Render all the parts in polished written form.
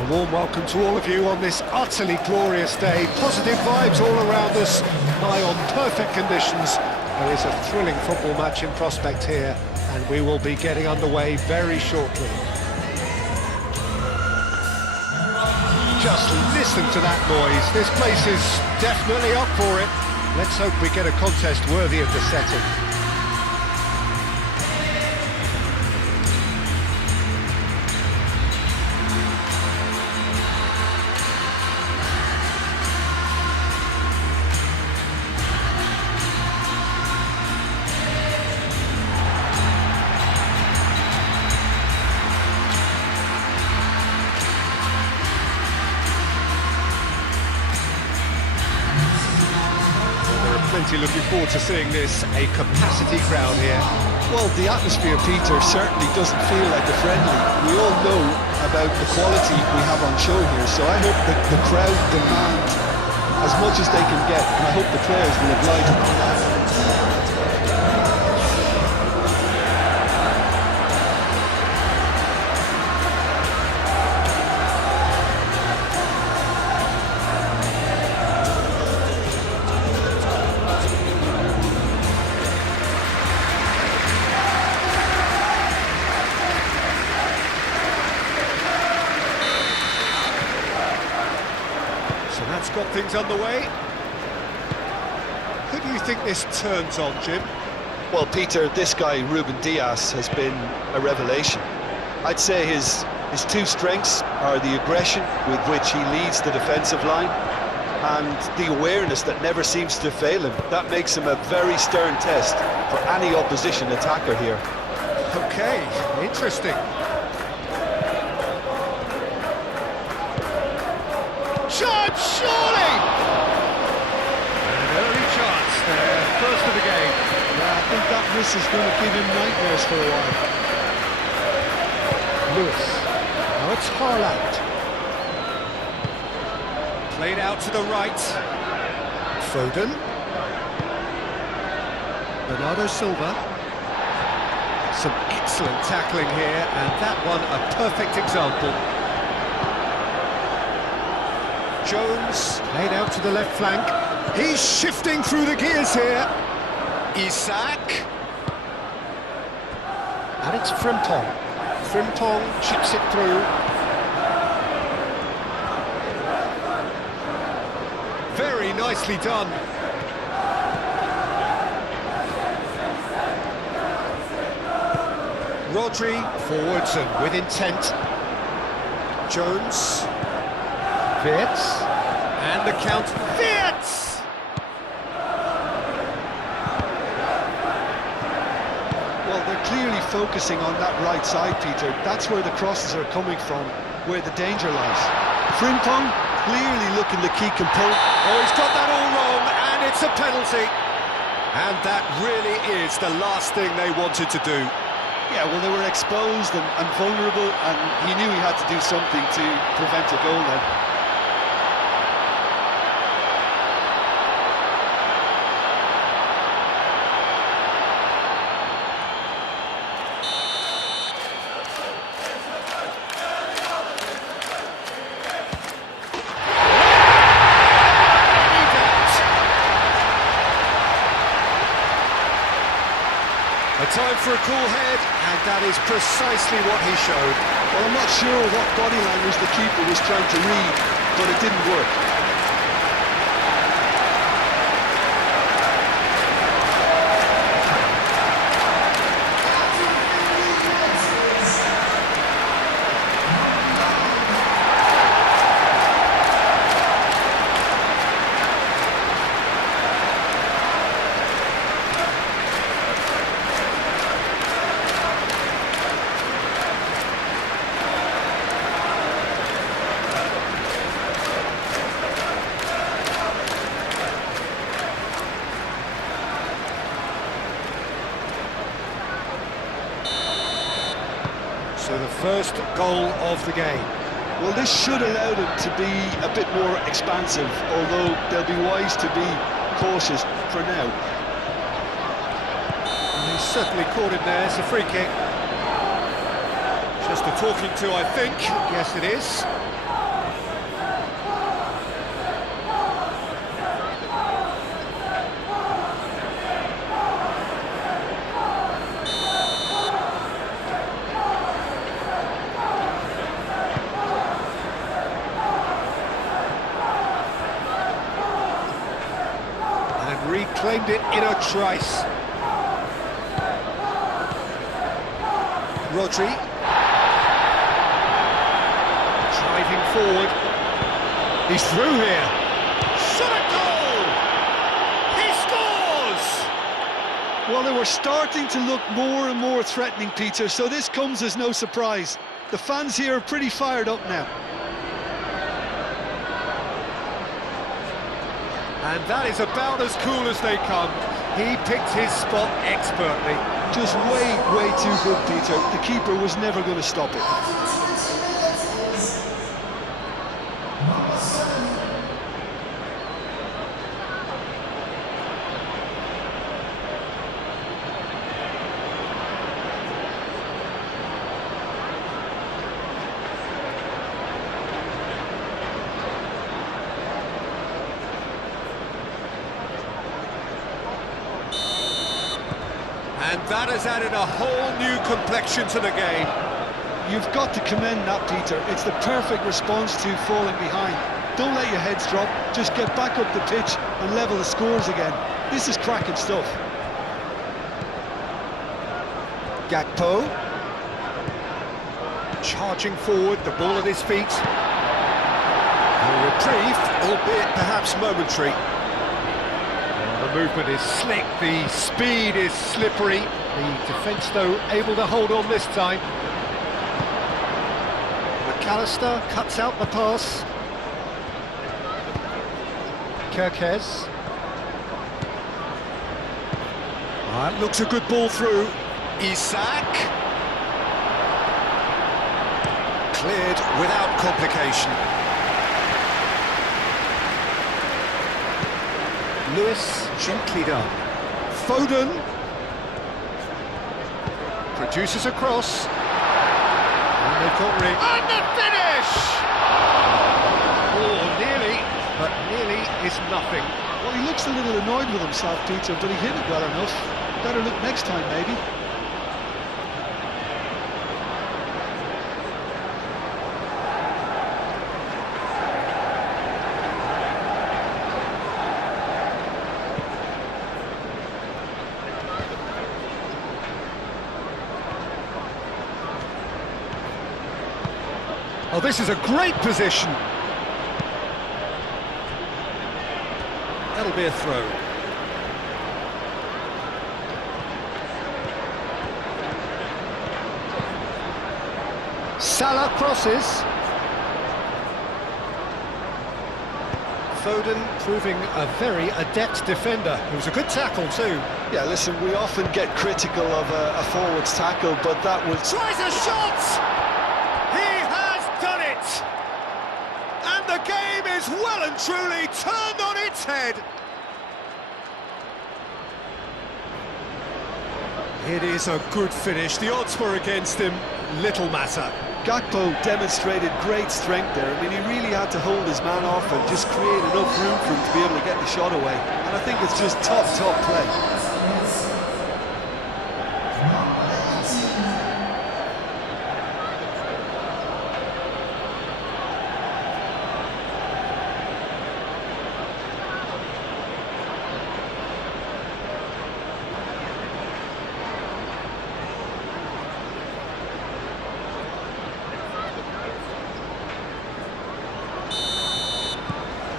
A warm welcome to all of you on this utterly glorious day. Positive vibes all around us, nigh on perfect conditions. There is a thrilling football match in prospect here, and we will be getting underway very shortly. Just listen to that noise. This place is definitely up for it. Let's hope we get a contest worthy of the setting. Looking forward to seeing this, a capacity crowd here. Well, the atmosphere, Peter, certainly doesn't feel like a friendly. We all know about the quality we have on show here, so I hope that the crowd demand as much as they can get, and I hope the players will oblige them. That's got things underway. Who do you think this turns on, Jim? Well, Peter, this guy, Ruben Dias, has been a revelation. I'd say his two strengths are the aggression with which he leads the defensive line and the awareness that never seems to fail him. That makes him a very stern test for any opposition attacker here. Okay, interesting. Chance, surely! An early chance there, first of the game. Yeah, I think that miss is going to give him nightmares for a while. Lewis. Now it's Haaland. Played out to the right. Foden. Bernardo Silva. Some excellent tackling here, and that one a perfect example. Jones, played out to the left flank. He's shifting through the gears here. Isak. And it's Frimpong. Frimpong chips it through. Very nicely done. Rodri forwards and with intent. Jones. Wirtz, and the count, Wirtz! Well, they're clearly focusing on that right side, Peter. That's where the crosses are coming from, where the danger lies. Frimpong clearly looking the key component. Oh, he's got that all wrong, and it's a penalty. And that really is the last thing they wanted to do. Yeah, well, they were exposed and vulnerable, and he knew he had to do something to prevent a goal then. A time for a cool head, and that is precisely what he showed. Well, I'm not sure what body language the keeper was trying to read, but it didn't work. So the first goal of the game. Well, this should allow them to be a bit more expansive, although they'll be wise to be cautious for now. And he's certainly caught him there. It's a free kick. Just a talking to, I think. Yes, it is. And reclaimed it in a trice. Rodri. Driving forward. He's through here. Shot a goal! He scores! Well, they were starting to look more and more threatening, Peter, so this comes as no surprise. The fans here are pretty fired up now. And that is about as cool as they come. He picked his spot expertly. Just way too good, Peter. The keeper was never going to stop it. And that has added a whole new complexion to the game. You've got to commend that, Peter. It's the perfect response to falling behind. Don't let your heads drop, just get back up the pitch and level the scores again. This is cracking stuff. Gakpo. Charging forward, the ball at his feet. A reprieve, albeit perhaps momentary. The movement is slick, the speed is slippery. The defence, though, able to hold on this time. McAllister cuts out the pass. Kirkes. Looks a good ball through. Isak. Cleared without complication. Lewis, gently done. Foden produces a cross. And they've got Rick. And the finish! Oh, nearly, but nearly is nothing. Well, he looks a little annoyed with himself, Peter, but he hit it well enough. Better look next time, maybe. Oh, this is a great position. That'll be a throw. Salah crosses. Foden proving a very adept defender. It was a good tackle too. Yeah, listen, we often get critical of a forward's tackle, but that was... Tries a shot! And the game is well and truly turned on its head. It is a good finish. The odds were against him. Little matter. Gakpo demonstrated great strength there. I mean, he really had to hold his man off and just create enough room for him to be able to get the shot away. And I think it's just top play.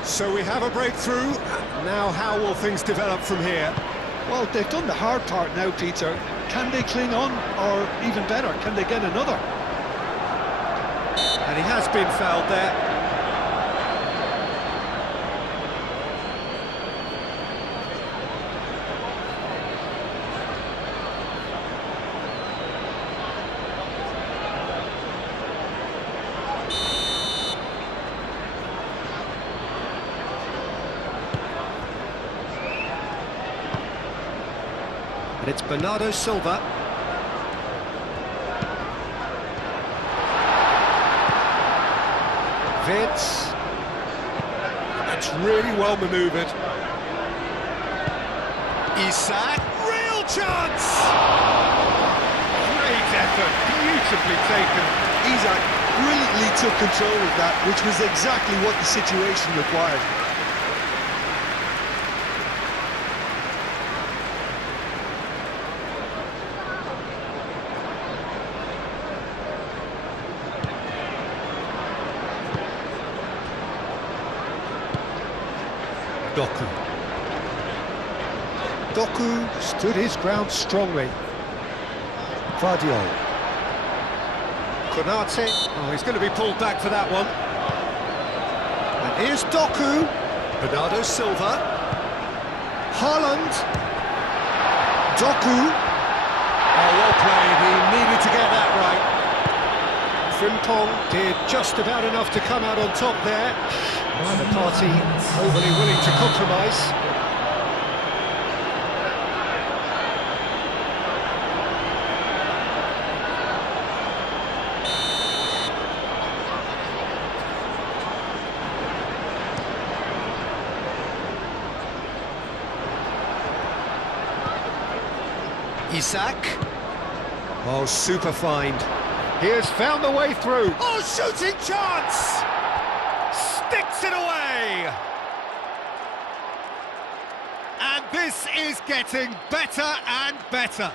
So we have a breakthrough. Now how will things develop from here? Well, they've done the hard part now, Peter. Can they cling on, or even better, can they get another? And he has been fouled there. And it's Bernardo Silva. David. It's really well manoeuvred. Isak, real chance! Great effort, beautifully taken. Isak brilliantly took control of that, which was exactly what the situation required. Doku stood his ground strongly. Guardiola. Konate. Oh, he's going to be pulled back for that one. And here's Doku. Bernardo Silva. Haaland. Doku. Oh, well played. He needed to get that right. Frimpong did just about enough to come out on top there. Neither party overly willing to compromise. Isak. Oh, super find. He has found the way through. Oh, shooting chance! Sticks it away! And this is getting better and better.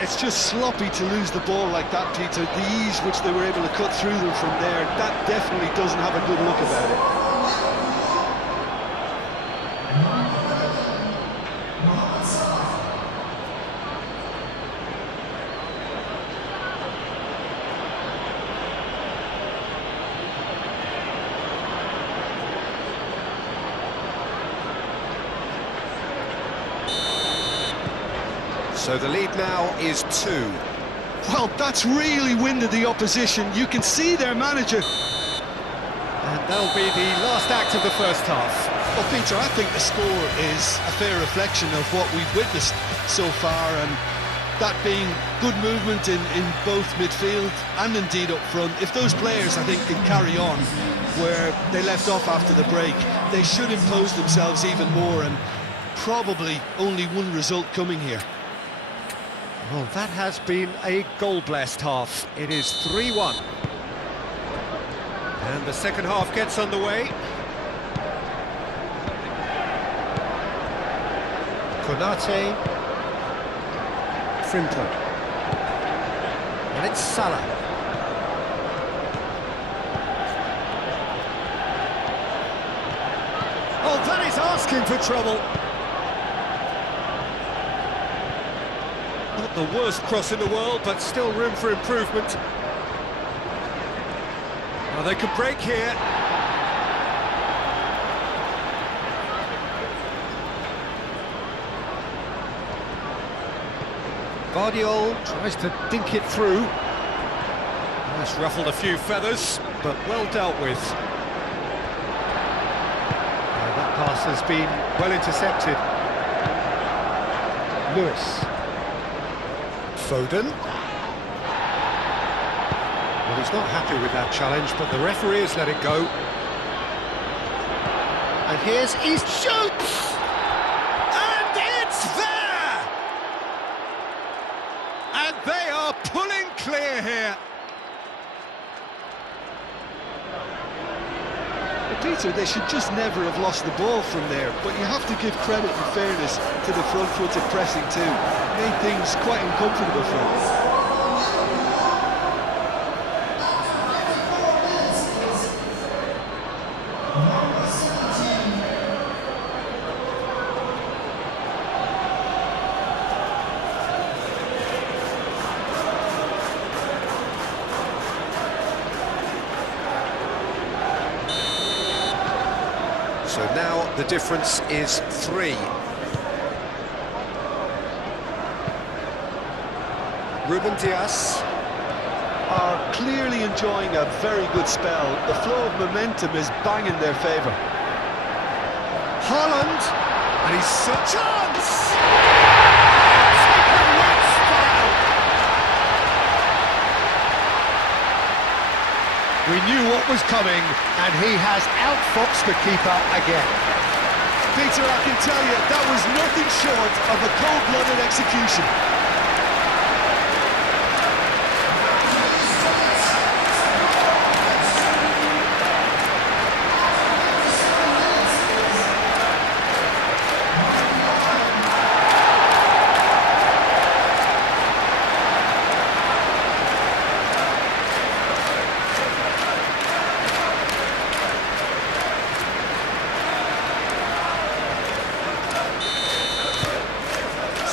It's just sloppy to lose the ball like that, Peter. The ease which they were able to cut through them from there, that definitely doesn't have a good look about it. So the lead now is 2. Well, that's really winded the opposition. You can see their manager. And that'll be the last act of the first half. Well, Peter, I think the score is a fair reflection of what we've witnessed so far, and that being good movement in both midfield and indeed up front. If those players, I think, can carry on where they left off after the break, they should impose themselves even more, and probably only one result coming here. Well, that has been a goal-blessed half. It is 3-1. And the second half gets underway. Konate. Frimpong. And it's Salah. Oh, that is asking for trouble. Not the worst cross in the world, but still room for improvement. Well, they could break here. Guardiola tries to dink it through. That's ruffled a few feathers, but well dealt with. That pass has been well intercepted. Lewis. Foden. Well, he's not happy with that challenge, but the referee has let it go. And here's East shoots! And it's there! And they are pulling clear here. Peter, they should just never have lost the ball from there, but you have to give credit and fairness to the front-footed pressing too. Made things quite uncomfortable for them. So now the difference is 3. Ruben Dias are clearly enjoying a very good spell. The flow of momentum is bang in their favour. Haaland, and he's such a chance! We knew what was coming, and he has outfoxed the keeper again. Peter, I can tell you, that was nothing short of a cold-blooded execution.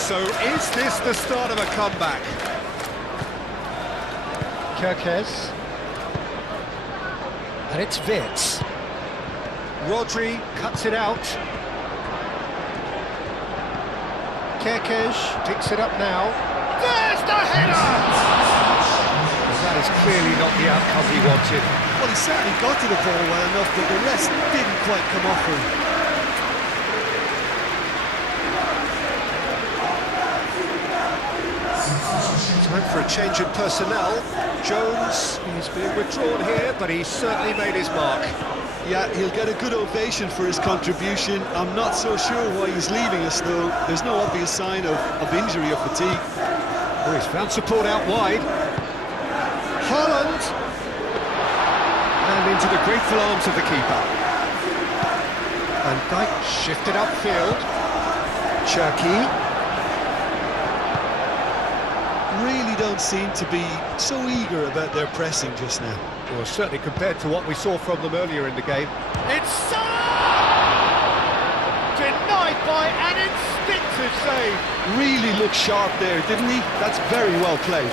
So is this the start of a comeback? Kerkez. And it's Vitz. Rodri cuts it out. Kerkez picks it up now. There's the header! Well, that is clearly not the outcome he wanted. Well, he certainly got to the ball well enough, but the rest didn't quite come off for him. Time for a change in personnel. Jones is being withdrawn here, but he's certainly made his mark. Yeah, he'll get a good ovation for his contribution. I'm not so sure why he's leaving us, though. There's no obvious sign of injury or fatigue. Oh, he's found support out wide. Haaland! And into the grateful arms of the keeper. Van Dijk shifted upfield. Shaky. Really don't seem to be so eager about their pressing just now. Well, certainly compared to what we saw from them earlier in the game. It's Salah! Denied by an instinctive save. Really looked sharp there, didn't he? That's very well played.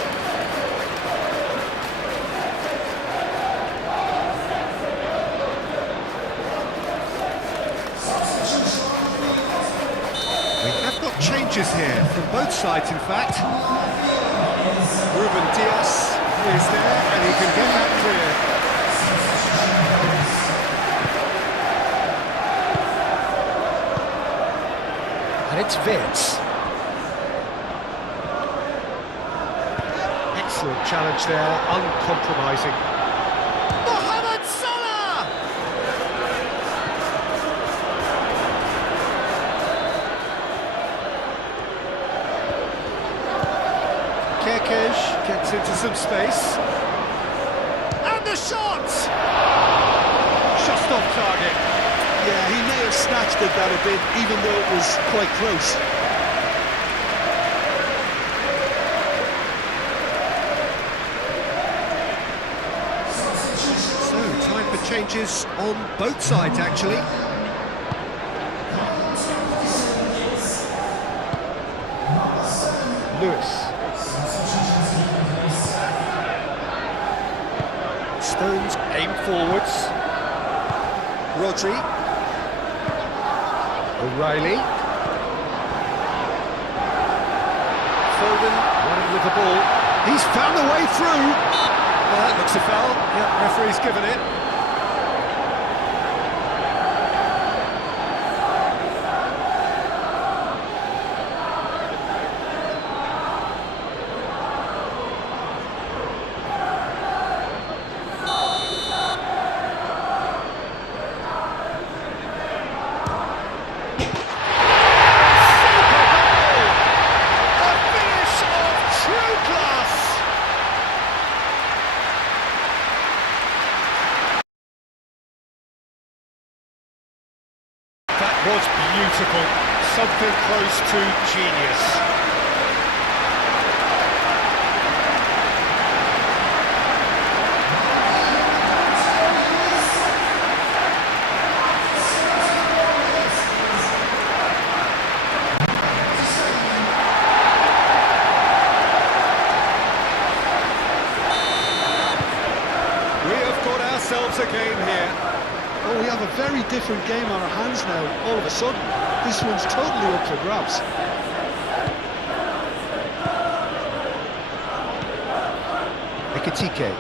We have got changes here from both sides, in fact. Ruben Dias is there, and he can get that clear. And it's Vitz. Excellent challenge there, uncompromising. Mohamed Salah! Kerkez gets into some space. And the shot! Just off target. Yeah, he may have snatched at that a bit, even though it was quite close. So, time for changes on both sides, actually. Lewis. Stones aim forwards. Rodri. O'Reilly. Foden running with the ball. He's found the way through. Well, that looks a foul. Yeah, referee's given it. Was beautiful, something close to genius. We have got ourselves a game here. Oh, we have a very different game on our hands now, all of a sudden. This one's totally up for grabs. Ekitike.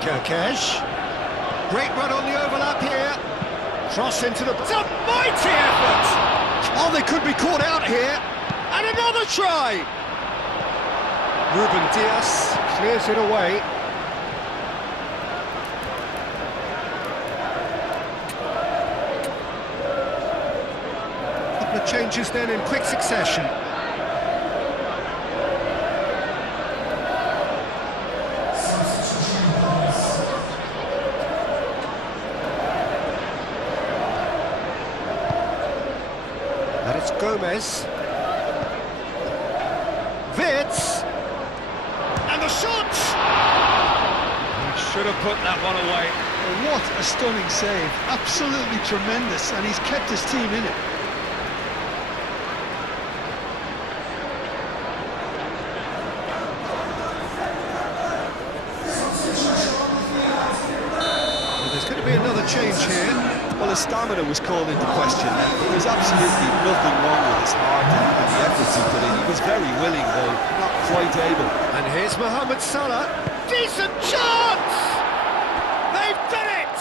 Kerkez. Great run on the overlap here. Cross into the... It's a mighty effort! Oh, they could be caught out here. And another try! Ruben Dias clears it away. changes then in quick succession. And it's Gomez. Wirtz. And the shot! He should have put that one away. Well, what a stunning save. Absolutely tremendous, and he's kept his team in it. Well, there's going to be another change here. Well, his stamina was called into question. There was absolutely nothing wrong with his heart and the efforts he put in. He was very willing, though not quite able. And here's Mohamed Salah. Decent chance! They've done it!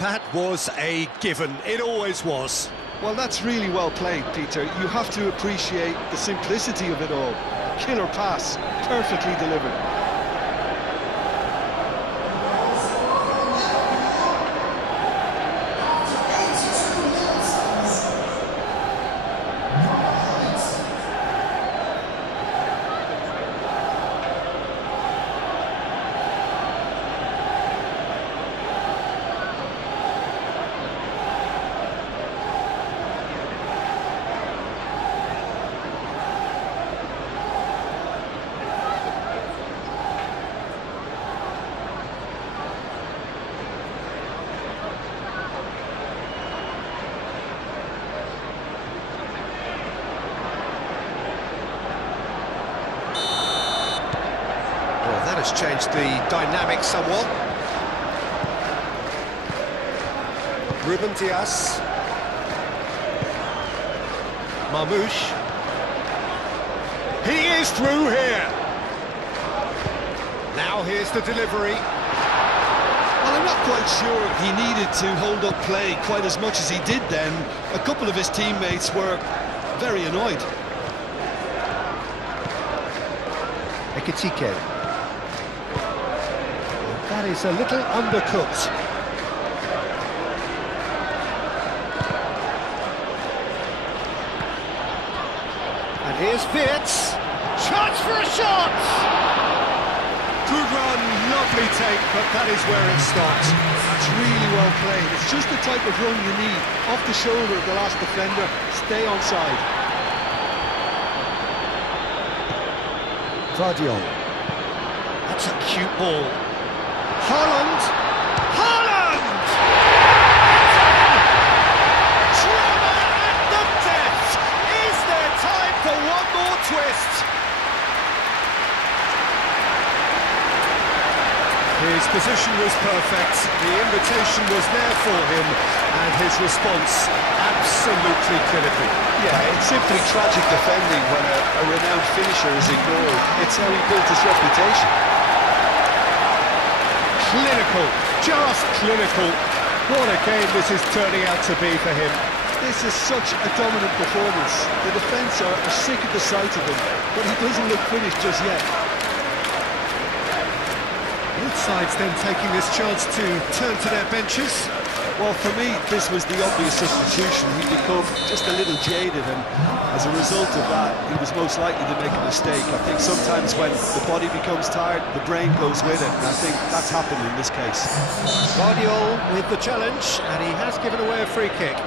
That was a given. It always was. Well, that's really well played, Peter. You have to appreciate the simplicity of it all. Killer pass, perfectly delivered. That has changed the dynamic somewhat. Ruben Dias. Marmoush. He is through here. Now here's the delivery. Well, I'm not quite sure he needed to hold up play quite as much as he did then. A couple of his teammates were very annoyed. Ekitike. That is a little undercooked. And here's Wirtz. Chance for a shot! Good run, lovely take, but that is where it stops. It's really well played. It's just the type of run you need. Off the shoulder of the last defender, stay onside. Guardiola. That's a cute ball. Haaland! Haaland! Drama at the death! Is there time for one more twist? His position was perfect, the invitation was there for him, and his response absolutely clinical. Yeah, it's simply tragic defending when a renowned finisher is ignored. It's how he built his reputation. Clinical, just clinical. What a game this is turning out to be for him. This is such a dominant performance. The defence are sick of the sight of him, but he doesn't look finished just yet. Both sides then taking this chance to turn to their benches. Well, for me, this was the obvious substitution. He'd become just a little jaded, and as a result of that, he was most likely to make a mistake. I think sometimes when the body becomes tired, the brain goes with it, and I think that's happened in this case. Guardiola with the challenge, and he has given away a free kick.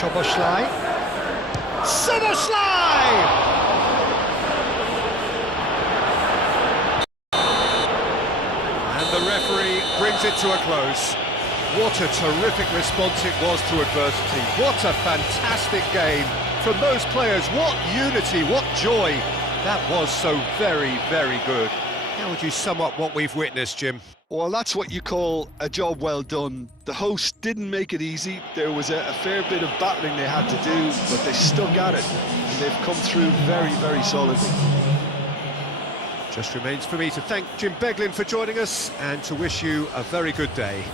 Szoboszlai. Szoboszlai! And the referee brings it to a close. What a terrific response it was to adversity. What a fantastic game from those players. What unity, what joy. That was so very, very good. How would you sum up what we've witnessed, Jim? Well, that's what you call a job well done. The hosts didn't make it easy. There was a fair bit of battling they had to do, but they stuck at it, and they've come through very, very solidly. Just remains for me to thank Jim Beglin for joining us and to wish you a very good day.